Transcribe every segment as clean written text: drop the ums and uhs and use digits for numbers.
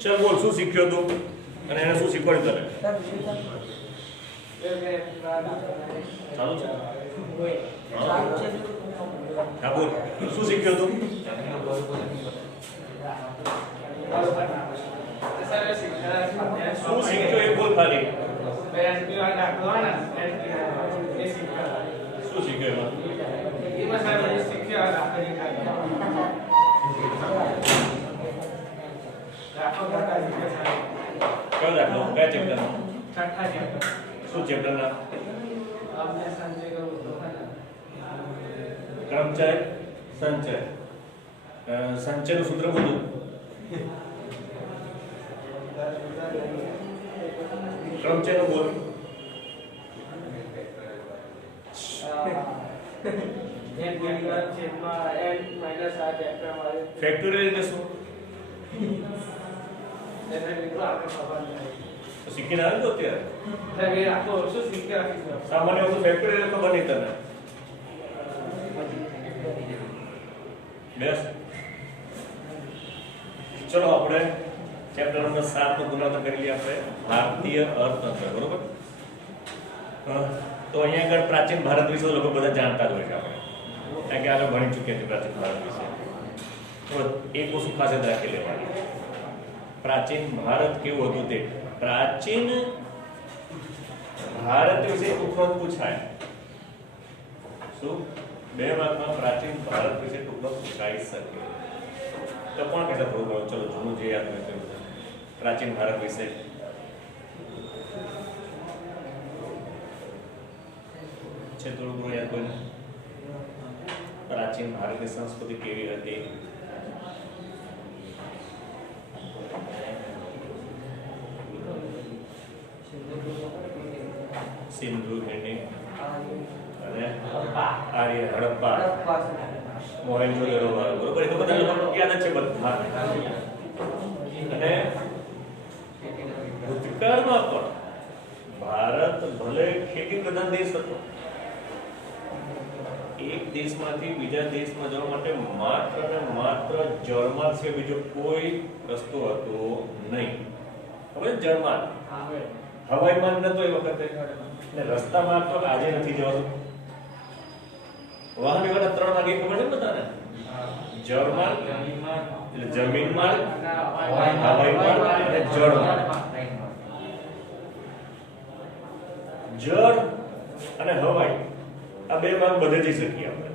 चल बोल શું શીખ્યો તું અને એને શું શીખવાડ્યું તને ચાલુ છે હા બોલ શું શીખ્યો તું શું શીખ્યો એ બોલ ખાલી શું શીખ્યો એમાં શીખ્યો कल रख लो क्या चैप्टर छठा चैप्टर શું ચેપ્ટર ના हमने संचय का કર્મચય સંચય સંચય નું સૂત્ર બોલું કર્મચય નું બોલ ફેક્ટોરિયલ એટલે શું શીખીને આવ્યો તો અત્યારે સામાન્ય વસ્તુ ફેક્ટોરિયલ ખબર નહીં તને બેસ ચલો આપણે ચેપ્ટર નંબર 7 નું પુનરાવર્તન કરી લઈએ આપણે ભારતીય અર્થતંત્ર બરોબર તો અહીંયા આગળ પ્રાચીન ભારત વિશે લોકો બધા જાણતા જ હોય છે આપણે કારણ કે આગળ ભણી ચૂક્યા છે પ્રાચીન ભારત વિશે તો એક વસ્તુ ખાસ યાદ રાખી લેવાની પ્રાચીન ભારત કેવું હતું તે પ્રાચીન ભારત વિશે ટૂંકમાં પૂછાય શું બે વાક્યમાં પ્રાચીન ભારત વિશે ટૂંકમાં પૂછાઈ શકે તો કોણ કહેતા થોડું ચલો જૂનું જે યાદ હોય પ્રાચીન ભારત વિશે છે થોડું યાદ હોય પ્રાચીન ભારતની સંસ્કૃતિ કેવી હતી સિંધુ ઘેની અને આર્ય હડપ્પા મોહેન્જો-દડો બરોબર એ તો બધા લોકો યાદ છે બધા અને ભૂતકાળમાં પણ ભારત ભલે ખેતી પ્રધાન દેશ હતો એક દેશમાંથી બીજા દેશમાં જવા માટે માત્ર ને માત્ર જળમાર્ગ છે બીજો કોઈ રસ્તો હતો નહીં હવે જળમાર્ગ હવાઈ માર્ગ નતો એ વખતે ને રસ્તા માર્ગ તો આજે નથી જવાતું વાહન વ્યવહાર 3 માર્ગ એ ખબર છે બધાને જળ માર્ગ એટલે જમીન માર્ગ હવાઈ માર્ગ અને જળ માર્ગ જળ અને હવાઈ આ બે માર્ગ બધે જઈ શકીએ આપણે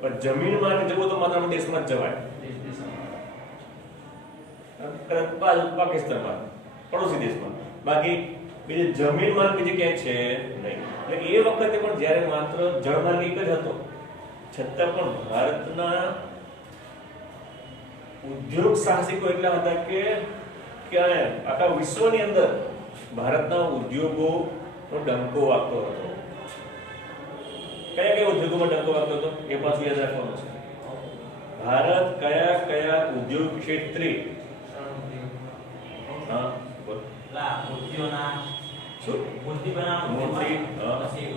પણ જમીન માર્ગ જવું તો માત્ર દેશમાં જ જવાય પાકિસ્તાનમાં પડોશી દેશમાં બાકી બીજી જમીન માર્ગ બીજી ક્યાંય છે નહીં એટલે એ વખતે પણ જ્યારે માત્ર જળમાર્ગ એક જ હતો છતાં પણ ભારતના ઉદ્યોગ સાહસિકો એટલા હતા કે આખા વિશ્વની અંદર ભારતના ઉદ્યોગો ડંકો વાગતો હતો કયા કયા ઉદ્યોગોમાં ડંકો વાગતો હતો એ પાછું યાદ રાખવાનું છે ભારત કયા કયા ઉદ્યોગ ક્ષેત્રે હા બોલ લા ઉદ્યોગના શું મૂર્તિ બનાવવાનું મૂર્તિ પછી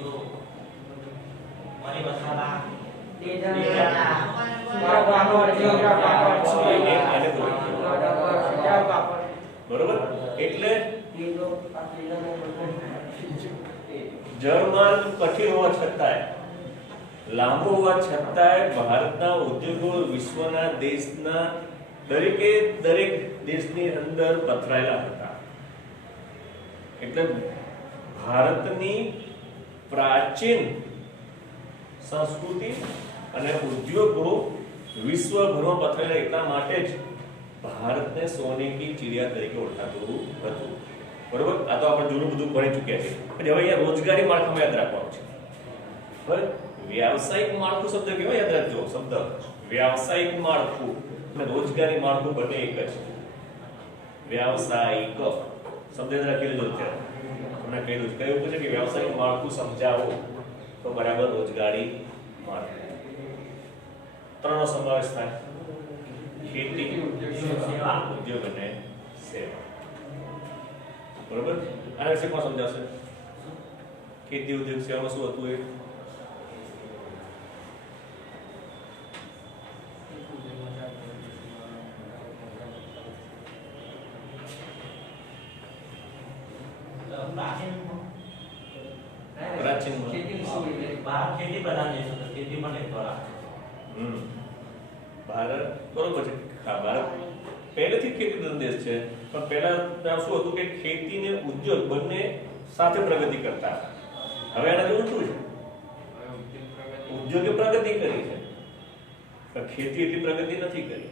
મરી મસાલા બરોબર એટલે જળમાર્ગ કઠિન હોવા છતાંય લાંબો હોવા છતાંય ભારતના ઉદ્યોગો વિશ્વના દેશના દરેક દેશની અંદર પથરાયેલા હતા એટલે ભારતની પ્રાચીન સંસ્કૃતિ અને ઉદ્યોગો વિશ્વભરમાં પથરાયેલા એટલા માટે જ ભારતને સોને કી ચિડિયા તરીકે ઓળખાતું હતું બરોબર આ તો આપણે જૂનું બધું ભણી ચૂક્યા છીએ હવે અહીંયા રોજગારી માળખામાં યાદ રાખવાનું છે હવે વ્યાવસાયિક માળખું શબ્દ કેવો યાદ રાખજો શબ્દ વ્યાવસાયિક માળખું અને રોજગારી માળખું બંને એક જ વ્યાવસાયિક શબ્દ યાદ રાખી લેજો અત્યારે તમને કહી દઉં કયું પૂછે કે વ્યાવસાયિક માળખું સમજાવો તો બરાબર રોજગારી માળખું ત્રણનો સમાવેશ થાય ખેતી ઉદ્યોગ અને સેવા. બરોબર? આના વિશે કોણ સમજાવશે? ખેતી ઉદ્યોગ સેવામાં શું હતું એ? પ્રાચીનમાં. ભારત ખેતી પ્રધાન દેશ હતો, ખેતી પર નિર્ભર હતો. ભારત બરોબર છે. હા, ભારત પહેલેથી જ ખેતી પ્રધાન દેશ છે, પણ પહેલા શું હતું કે ખેતી ને ઉદ્યોગ બંને સાથે પ્રગતિ કરતા હતા. હવે આનાથી ઉલટું છે. ઉદ્યોગે પ્રગતિ કરી છે, પણ ખેતી એટલી પ્રગતિ નથી કરી.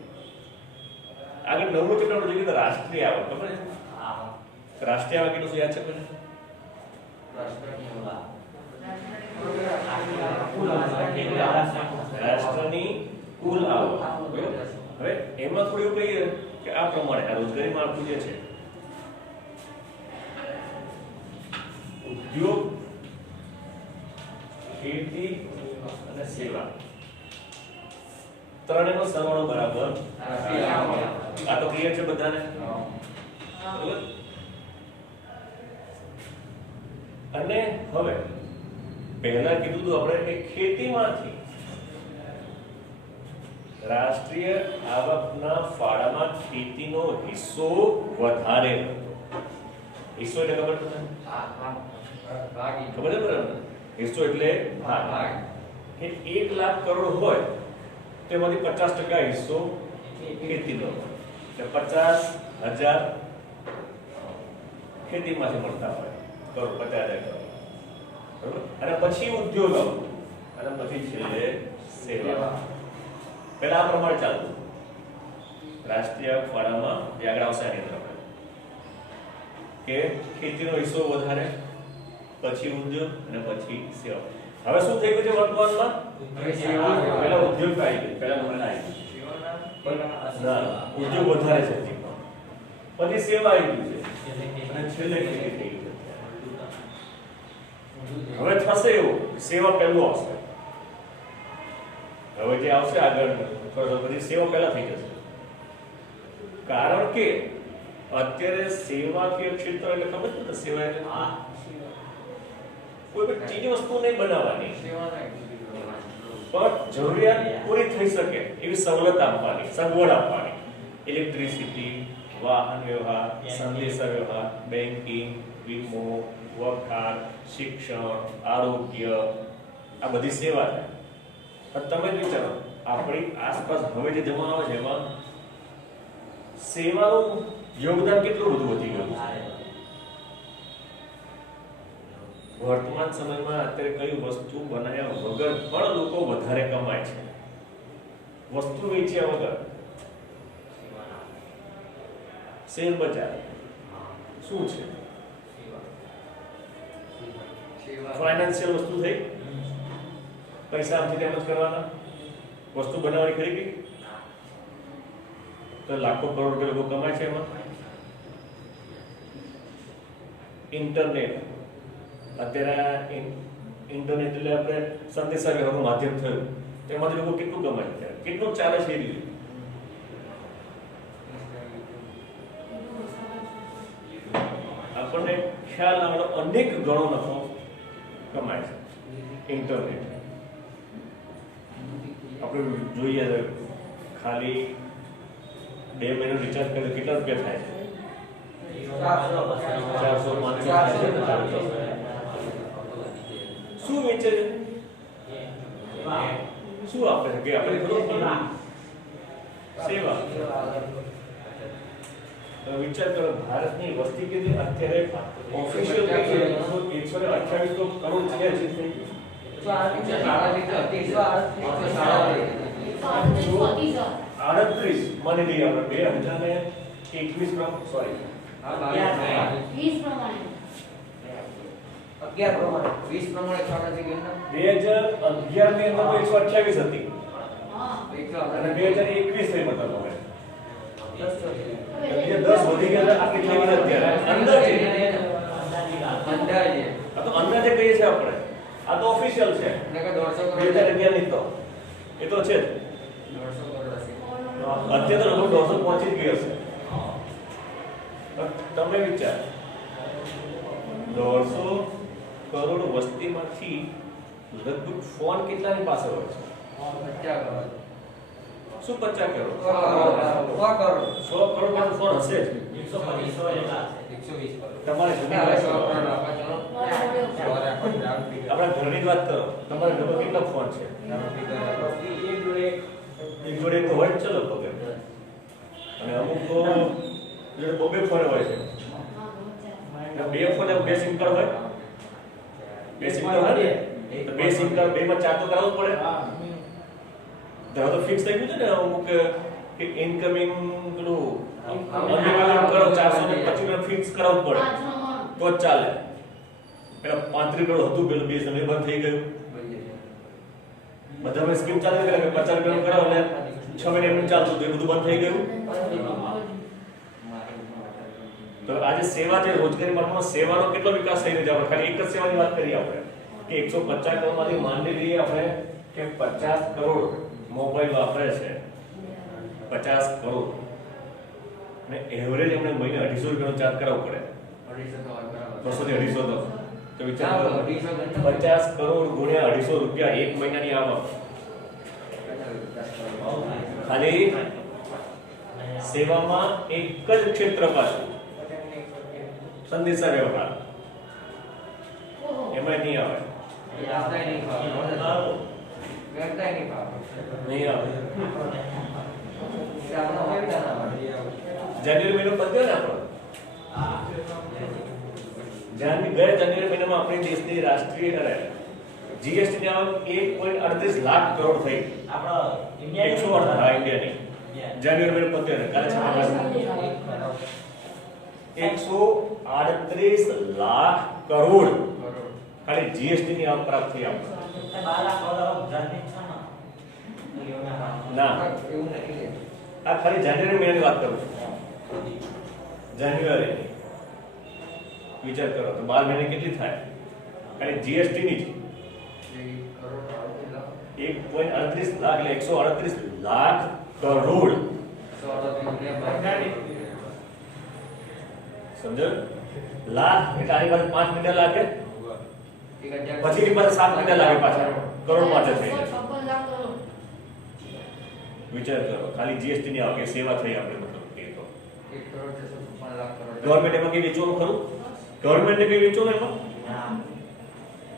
આગળ 9મું ચેપ્ટર જોઈએ તો રાષ્ટ્રીય આવક. ખબર છે? હા. રાષ્ટ્રીય આવક એટલું શું યાદ છે કોઈને? રાષ્ટ્રની કુલ આવક. હવે એમાં થોડું એવું કહીએ કે આ પ્રમાણે આ રોજગારી માળખું જે છે, ઉદ્યોગ, ખેતી અને સેવા ત્રણેયનો સરવાળો બરાબર આ તો ક્લિયર છે બધાને? બરાબર? અને હવે પહેલા કીધું હતું આપણે કે ખેતીમાંથી રાષ્ટ્રીય આવકના ફાળામાં ખેતીનો હિસ્સો વધારે હતો. હિસ્સો એટલે ખબર તમને? ખબર છે બરાબર? હિસ્સો એટલે ભાગ. કે 1 લાખ કરોડ હોય તેમાંથી 50% હિસ્સો ખેતીનો હોય. એટલે 50,000 ખેતીમાંથી મળતા હોય કરોડ, 50,000 કરોડ. બરોબર? અને પછી ઉદ્યોગ અને પછી છેલ્લે સેવા. પહેલા આ પ્રમાણે ચાલતું. રાષ્ટ્રીય ફાળામાં જે આગળ આવશે એની અંદર કે ખેતીનો હિસ્સો વધારે, પછી ઉદ્યોગ અને પછી સેવા. હવે શું થઈ ગયું છે વર્તમાનમાં? પહેલા ઉદ્યોગ આવી ગયો, પહેલા નંબર આવી ગયો. ઉદ્યોગ વધારે છે હજી, પછી સેવા આવી ગયું છે અને છેલ્લે ખેતી થઈ ગયું છે. હવે થશે એવું સેવા પહેલું આવશે. હવે જે આવશે આગળ બધી સેવા પહેલા થઈ જશે. કારણ કે અત્યારે સેવાકીય ક્ષેત્ર એટલે ખબર છે ને? સેવા એટલે કોઈ પણ ચીજ વસ્તુ નહીં બનાવવાની, પણ જરૂરિયાત પૂરી થઈ શકે એવી સવલત આપવાની, સગવડ આપવાની. ઇલેક્ટ્રિસિટી, વાહન વ્યવહાર, સંદેશા વ્યવહાર, બેન્કિંગ, વીમો, વખાણ, શિક્ષણ, આરોગ્ય, આ બધી સેવા છે. તમે જ વિચારો આપણી આસપાસ હવે જે જમાનો આવે છે એમાં સેવાનું યોગદાન કેટલું બધું વધી ગયું છે. વર્તમાન સમયમાં અત્યારે કઈ વસ્તુ બનાવ્યા વગર પણ લોકો વધારે કમાય છે. વસ્તુ વેચ્યા વગર. શેર બજાર શું છે? ફાઇનાન્શિયલ વસ્તુ થઈ. પૈસા આમથી તેમ જ કરવાના, વસ્તુ બનાવવાની ખરી ગઈ તો લાખો કરોડ રૂપિયા લોકો કમાય છે એમાં. ઇન્ટરનેટ, અત્યારે ઇન્ટરનેટ એટલે આપણે સંદેશા વ્યવહારનું માધ્યમ થયું, તેમાંથી લોકો કેટલું કમાય છે, કેટલું ચાલે છે એ રીતે. આપણને ખ્યાલ આવડો અનેક ગણો નફો કમાય છે ઇન્ટરનેટ. આપણે જોઈએ ખાલી 2 મહિનો રિચાર્જ કરે કેટલા રૂપિયા થાય છે? 400-500. શું વેચે છે? શું આપે છે કે આપણે સેવા. વિચાર કરો ભારતની વસ્તી કેટલી અત્યારે ઓફિશિયલ 128 કરોડ છે. 38 માની લઈએ આપણે 2021 સોરી 20 પ્રમાણે 11 પ્રમાણે 20 પ્રમાણે 2011 ની અંદર તો 128 હતી હા અને 2021 ની મતલબ હવે 10 વધી ગયા. આ કેટલી છે અત્યારે? અંદાજે આ તો અંદાજે કહીએ છીએ આપણે. આ તો ઓફિશિયલ છે. 2011 ની તો એ તો છે જ. અત્યારે તો લગભગ 200 પહોંચી જ ગઈ હશે. તમે વિચાર 150 કરોડ વસ્તીમાંથી લગભગ ફોન કેટલાની પાસે હોય છે? શું 50 કરોડ? 100 કરોડ નો ફોન હશે જ. 120 એટલા તમારે ઘરની વાત કરો. આપણા ઘરની જ વાત કરો. તમારા ઘરમાં કેટલા ફોન છે? એક જોડે તો હોય જ છે લગભગ એમ. અને અમુક તો જોડે બબે ફોન હોય છે. બે ફોન બે સિમ કાર્ડ હોય. બે સિમ કાર્ડ હોય ને? તો બે સિમ કાર્ડ બે માં ચાર તો કરાવવું પડે. હવે તો ફિક્સ થઈ ગયું છે ને અમુક કે ઇનકમિંગ પેલું અનલિમિટેડ કરો 425 નું ફિક્સ કરાવવું પડે તો જ ચાલે. પેલા 35 કરોડ હતું પેલું બે સમય બંધ થઈ ગયું. બધામાં સ્કીમ ચાલે કે 50 રૂપિયાનું કરાવો એટલે 6 મહિના એમ ચાલતું હતું, એ બધું બંધ થઈ ગયું. તો આજે સેવા જે રોજગારી માટેનો સેવાનો કેટલો વિકાસ થઈ રહ્યો છે? ખાલી એક જ સેવાની વાત કરીએ આપણે કે 150 કરોડમાંથી માની લઈએ આપણે કે 50 કરોડ મોબાઈલ વાપરે છે. 50 કરોડ અને એવરેજ એમને મહિને 250 રૂપિયાનો ચાર્જ કરાવવો પડે. 200 થી 250 તો વિચાર કરો 50 કરોડ ગુણ્યા 250 રૂપિયા એક મહિનાની આવક. ખાલી સેવામાં એક જ ક્ષેત્ર પાછું સંદેશા વ્યવહાર એમાં નહીં આવે. નહીં આવે. જાન્યુઆરી મહિનો પત્યો ને આપણો. જાન્યુઆરી મહિનામાં આપણી દેશની રાષ્ટ્રીય જીએસટી ની આવક 1.38 લાખ કરોડ થઈ. આપણો 108 હા ઇન્ડિયાની જાન્યુઆરી મહિનો પત્યો ને કાલે 138 લાખ કરોડ ખાલી જીએસટી ની આવક પ્રાપ્ત થઈ આપણે. 12 લાખ કરોડ ગુજરાતની છે ને ના આ ખાલી જાન્યુઆરી મહિનાની વાત કરું છું. જાન્યુઆરી વિચાર કરો તો 12 મહિને કેટલી થાય? ખાલી જીએસટી ની જ 1.38 લાખ એટલે 138 લાખ કરોડ. સમજો? લાખ એટલે આની પાસે 5 મહિના લાગે, પછીની પાસે 7 મહિના લાગે પાછા કરોડ માટે થઈ જાય. 56 લાખ કરોડ. વિચાર કરો ખાલી જીએસટી ની આવક સેવા થઈ આપણે મતલબ કે તો ગવર્નમેન્ટ એમાં કઈ વેચવાનું ખરું? ગવર્નમેન્ટને કઈ વેચવાનું એમાં?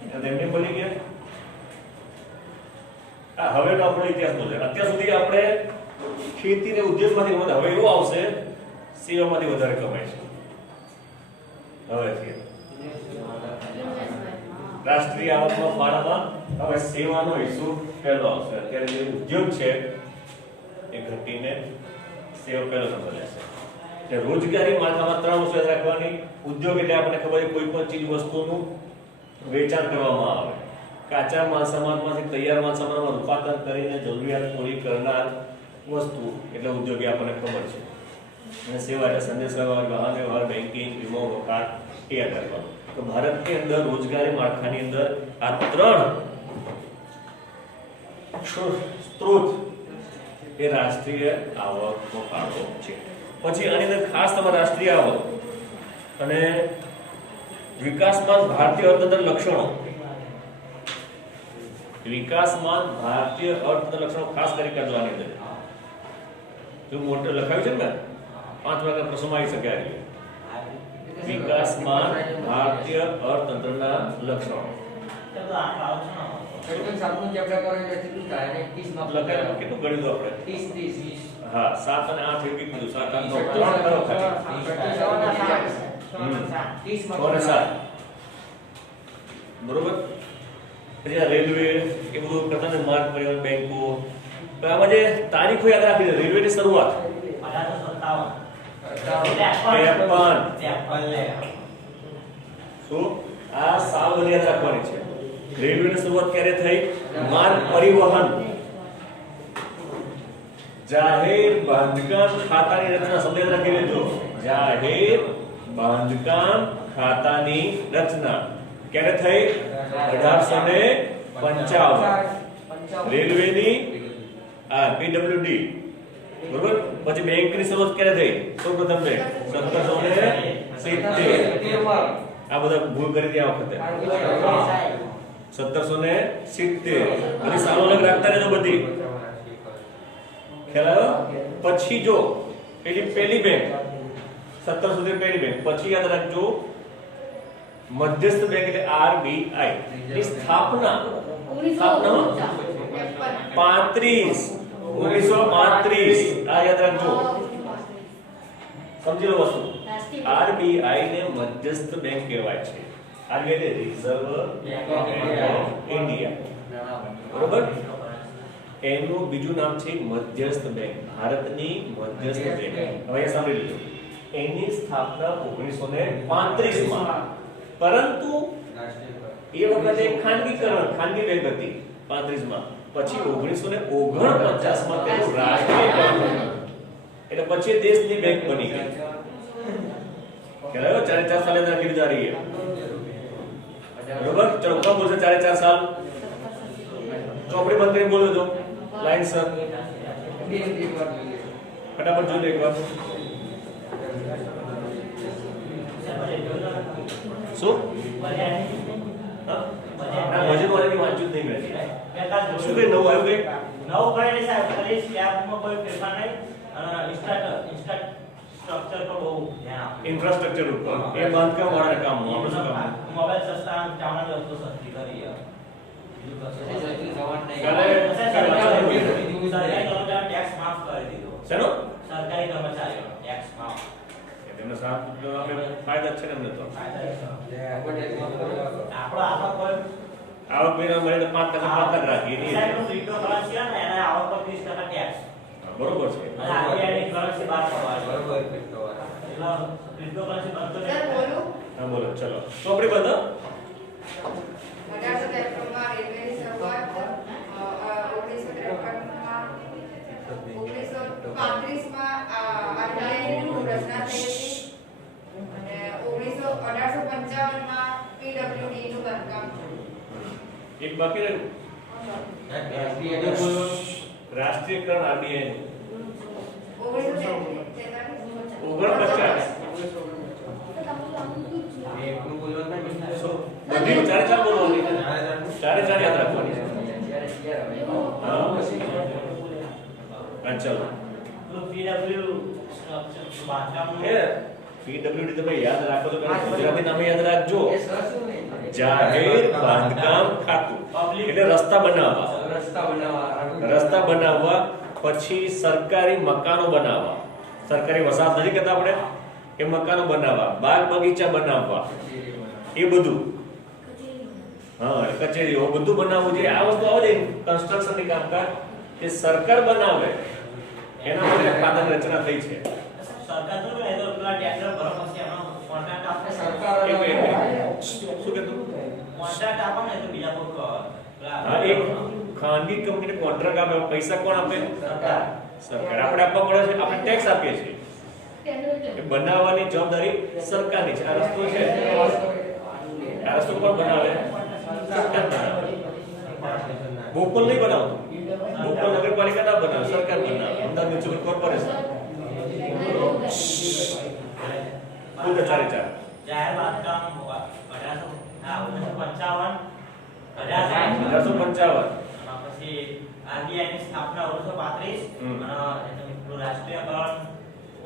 એટલે એમને બોલી ગયા આ હવે તો આપણો ઇતિહાસ બોલે. અત્યાર સુધી આપણે ખેતી ને ઉદ્યોગમાંથી વધારે, હવે એવું આવશે સેવામાંથી વધારે કમાય છે. હવેથી રાષ્ટ્રીય આવકમાં ફાળામાં હવે સેવાનો હિસ્સો પહેલો આવશે. અત્યારે જે ઉદ્યોગ છે એ ઘટીને સેવા પહેલો નંબર લેશે. એટલે રોજગારી માળખામાં 3 વસ્તુ યાદ રાખવાની. ઉદ્યોગ એટલે આપણને ખબર છે કોઈ પણ ચીજ વસ્તુનું વેચાણ કરવામાં આવે. કાચા માલ સામાનમાંથી તૈયાર માલ સામાનમાં રૂપાંતર કરીને જરૂરિયાત પૂરી કરનાર વસ્તુ એટલે ઉદ્યોગી આપણને ખબર છે. અને સેવા એટલે સંદેશાવ્યવહાર, વાહન વ્યવહાર, બેન્કિંગ, વીમો, વખાણ એ યાદ રાખવાનું. તો ભારતની અંદર રોજગારી માળખાની અંદર આ 3 સ્ત્રોત એ રાષ્ટ્રીય આવકનો ફાળો છે. પછી આની અંદર ખાસ તમારે રાષ્ટ્રીય આવક અને વિકાસમાન ભારતીય અર્થતંત્ર લક્ષણો. વિકાસમાન ભારતીય અર્થતંત્ર લક્ષણો ખાસ કરી કાઢો. આની અંદર જો મોટો લખાયું છે ને 5 વાગ્યા પ્રશ્નમાં આવી શકે. આ વિકાસમાન ભારતીય અર્થતંત્રના લક્ષણો તો આ ભાવ છે ને લખાયું કેટલું ગણ્યું આપણે? 30 હા 7 અને 8 એવું કીધું. 7 8 9 3 કરો ખાલી 6 અને 7 બરોબર. પછી આ રેલવે એ બધું કરતા ને માર્ગ પરિવહન બેંકો. તો આમાં જે તારીખો યાદ રાખી દે. રેલવે ની શરૂઆત 1857 શું આ સાલ યાદ રાખવાની છે. રેલવે ની શરૂઆત ક્યારે થઈ? માર્ગ પરિવહન જાહેર બાંધકામ ખાતાની રચના. શબ્દ યાદ રાખી લેજો. જાહેર બાંધકામ ખાતાની રચના ક્યારે થઈ? 1855. રેલવેની આ પીડબ્લ્યુડી બરોબર. પછી બેંકની શરૂઆત ક્યારે થઈ? સૌપ્રથમ બેંક 1770. આ બધા ભૂલ કરી હતી આ વખતે 1770. અને સાલો અલગ રાખતા રહેજો બધી. ખ્યાલ આવ્યો? પછી જો પેલી બેંક 1770 પહેલી બેંક. પછી યાદ રાખજો મધ્યસ્થ બેંક એટલે આરબીઆઈ ની સ્થાપના 1935 આ યાદ રાખજો. સમજી લો વસ્તુ. આરબીઆઈ ને મધ્યસ્થ બેંક કહેવાય છે. આરબીઆઈ એટલે રિઝર્વ બેંક ઓફ ઇન્ડિયા. બરોબર. એનું બીજું નામ છે મધ્યસ્થ બેંક. ભારતની મધ્યસ્થ બેંક. હવે અહીંયા સાંભળી લીધું. એની સ્થાપના 1935 માં. પરંતુ એ વખતે ખાનગી બેંક હતી 35 માં. પછી 1949 માં તેનું રાષ્ટ્રીયકરણ થયું. એટલે પછી દેશની બેંક બની ગઈ. ખ્યાલ આવ્યો? 4 સાલ અંદર રાખી દીધા રહીએ. બરોબર. ચલો કોણ બોલશે 4 સાલ? ચોપડી બંધ કરીને બોલો તો લાઈન સર ફટાફટ જોઈ લો એકવાર. શું? ના વજન વાળાની વાંચ્યું જ નહીં મેં. શું કે નવું આવ્યું કે? નવું કઈ નહીં સાહેબ, ખાલી સ્લેબમાં કોઈ ફેરફાર નહીં અને સ્ટ્રક્ચર પર બહુ ધ્યાન આપવું. ઇન્ફ્રાસ્ટ્રક્ચર ઉપર એ બાંધકામ વાળાના કામ આપણે શું કામ? મોબાઈલ સસ્તા ચાવડા વસ્તુ સસ્તી કરી સરકારી કર્મચારી ટેક્સ માફ કરી દીધો. શેનો? સરકારી કર્મચારીઓ ટેક્સ માફ. એમને સાથ આપણે ફાયદા છે ને એમને તો. આપણો કોઈ આવક મહિના મળે તો 5% રાખીએ નહીં. સાહેબનું ક્રિપ્ટોકરન્સી છે ને એને આવક પર 30% ટેક્સ. બરોબર છે. અને આરબીઆઈની કરન્સી બહાર પડવાની. બરોબર ક્રિપ્ટોકરન્સી બનતો સર નહીં. બોલું હા બોલો ચલો. ચોપડી બંધ. 1853 માં રેલવેની શરૂઆત 1953 માં 1935 માં આરબીઆઈની રચના થઈ હતી અને 1855 માં પીડબ્લ્યુડી નું બાંધકામ થયું. એક બાકી રહ્યું. રાષ્ટ્રીયકરણ આરબીઆઈ નું 49. બધી ચારે ચાર બોલવાની. ચારે ચાર યાદ રાખવાની. હા ચલો. પીડબ્લ્યુ બાંધકામનું એ પીડબ્લ્યુડી તમે યાદ રાખો તો ગુજરાતી નામે યાદ રાખજો. જાહેર બાંધકામ ખાતું એટલે રસ્તા બનાવવા પછી સરકારી મકાનો બનાવવા. સરકારી વસાહત નથી કહેતા આપણે એ મકાનો બનાવવા, બાગ બગીચા બનાવવા, એ બધું. હા કચેરીઓ બધું બનાવવું છે. આ વસ્તુ આવે છે કન્સ્ટ્રક્શન ની કામકાજ એ સરકાર બનાવે એના માટે ખાતાની રચના થઈ છે. સરકાર તો એ તો પેલા ટેન્ડર ભરો પછી એનો કોન્ટ્રાક્ટ આપે સરકાર. શું કહેતું? કોન્ટ્રાક્ટ આપો ને તો બીજા કોઈ હા એક ખાનગી કંપનીને કોન્ટ્રાક્ટ આપે પૈસા કોણ આપે? સરકાર. સરકાર. આપણે આપવા પડે છે, આપણે ટેક્સ આપીએ છીએ. એ બનાવવાની જવાબદારી સરકારની છે. આ રસ્તો છે આ રસ્તો કોણ બનાવે? સરકાર બનાવે. બોપલ નહીં બનાવતું. બોપલ નગરપાલિકા ના બનાવે, સરકાર બનાવે. Ahmedabad municipal corporation. બોલો ચારે ચાર. જાહેર બાંધકામ 1955 1855 પછી આરબીઆઈ ની સ્થાપના 1935 અને એનું રાષ્ટ્રીયકરણ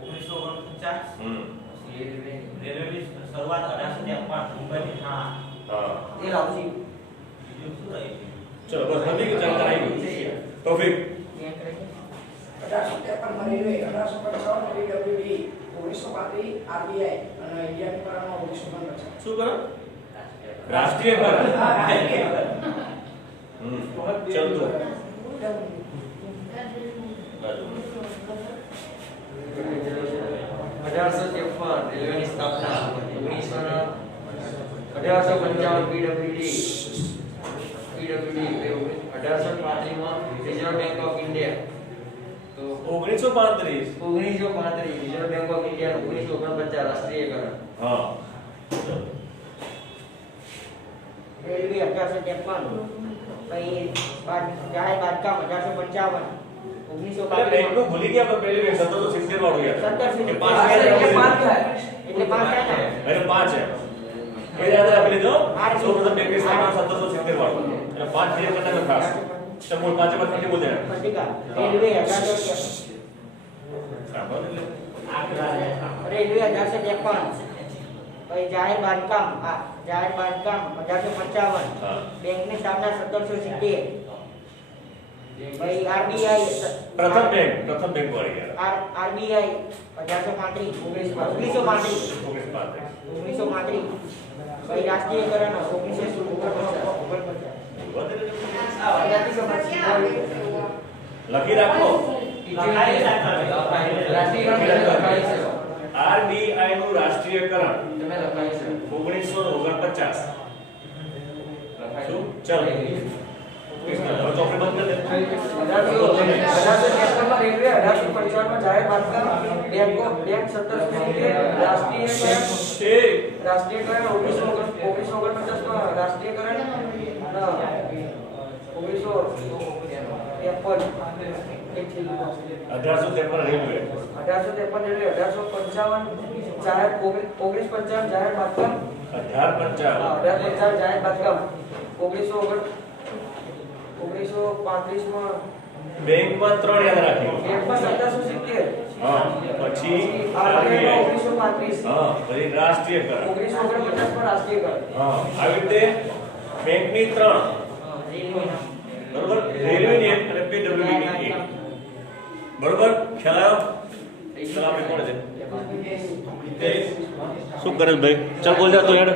1949 રેલવેની શરૂઆત 1853 મુંબઈથી થાણા. હા એ રાવજી બીજું શું રહ્યું? ચલો બસ બધી ગઈ ચાલતા આવી ગયું. તોફીક 1853 માં રેલવે 1855 પીડબ્લ્યુડી 1935 આરબીઆઈ અને ઇન્ડિયન કરારમાં 1955. શું કરો? રાષ્ટ્રીયકરણ. ચલતો રેલવેની સ્થાપના 1855 પીડબ્લ્યુડી 1835 માં રિઝર્વ બેંક ઓફ ઇન્ડિયા. તો 1935 રિઝર્વ બેંક ઓફ ઇન્ડિયા 1949 રાષ્ટ્રીયકરણ. હા રેલવે 1853 પછી જાહેર બાંધકામ 1855 અરે બેંકનું ભૂલી ગયા પણ પહેલી બેંક 1770 વાળું યાર 1770 એ પાંચ એટલે એટલે પાંચ થાય. એટલે પાંચ થાય ને? અરે 5 છે એ યાદ રાખી લેજો સૌપ્રથમ બેંકની સ્થાપના 1770 વાળું અને 5 ક્લિયર કરતા મેં ખાસ તો મૂળ 5 પર કેટલી બોલે પટ્ટિકા. રેલવે 1853. સાંભળો એટલે રેલવે 1853. પછી જાહેર બાંધકામ 1855. હા બેંકની સ્થાપના 1770. પછી આરબીઆઈ પ્રથમ બેંક વાળી યાર આરબીઆઈ 1835. 1935. 1935 પછી રાષ્ટ્રીયકરણ 1949. લખી રાખો લખાઈ રાખવાનું. આરબીઆઈ નું રાષ્ટ્રીયકરણ તમે લખાય છે 1949 શું ચાલો હવે તો આપણે બંધ કરી દે 1853 માં રેલવે 1855 માં જાહેર બાંધકામ બેંક 1770 રાષ્ટ્રીયકરણ 1949 માં રાષ્ટ્રીયકરણ 1853 રેલવે 1853 રેલવે 1855 જાહેર 1955 જાહેર બાંધકામ 1855 જાહેર બાંધકામ 1935 માં બેંકમાં 3 યાદ રાખી બેંકમાં 1770 હા પછી આરબીઆઈ આરબીઆઈ 1935 હા પછી રાષ્ટ્રીયકરણ 1949 માં રાષ્ટ્રીયકરણ હા આવી રીતે બેંકની 3 બરોબર રેલવેની 1 અને પીડબ્લ્યુડી ની 1 બરોબર ખ્યાલ આવ્યો ચાલ આપણે કોણ છે શું કરે ભાઈ ચાલ બોલ જા તો યાર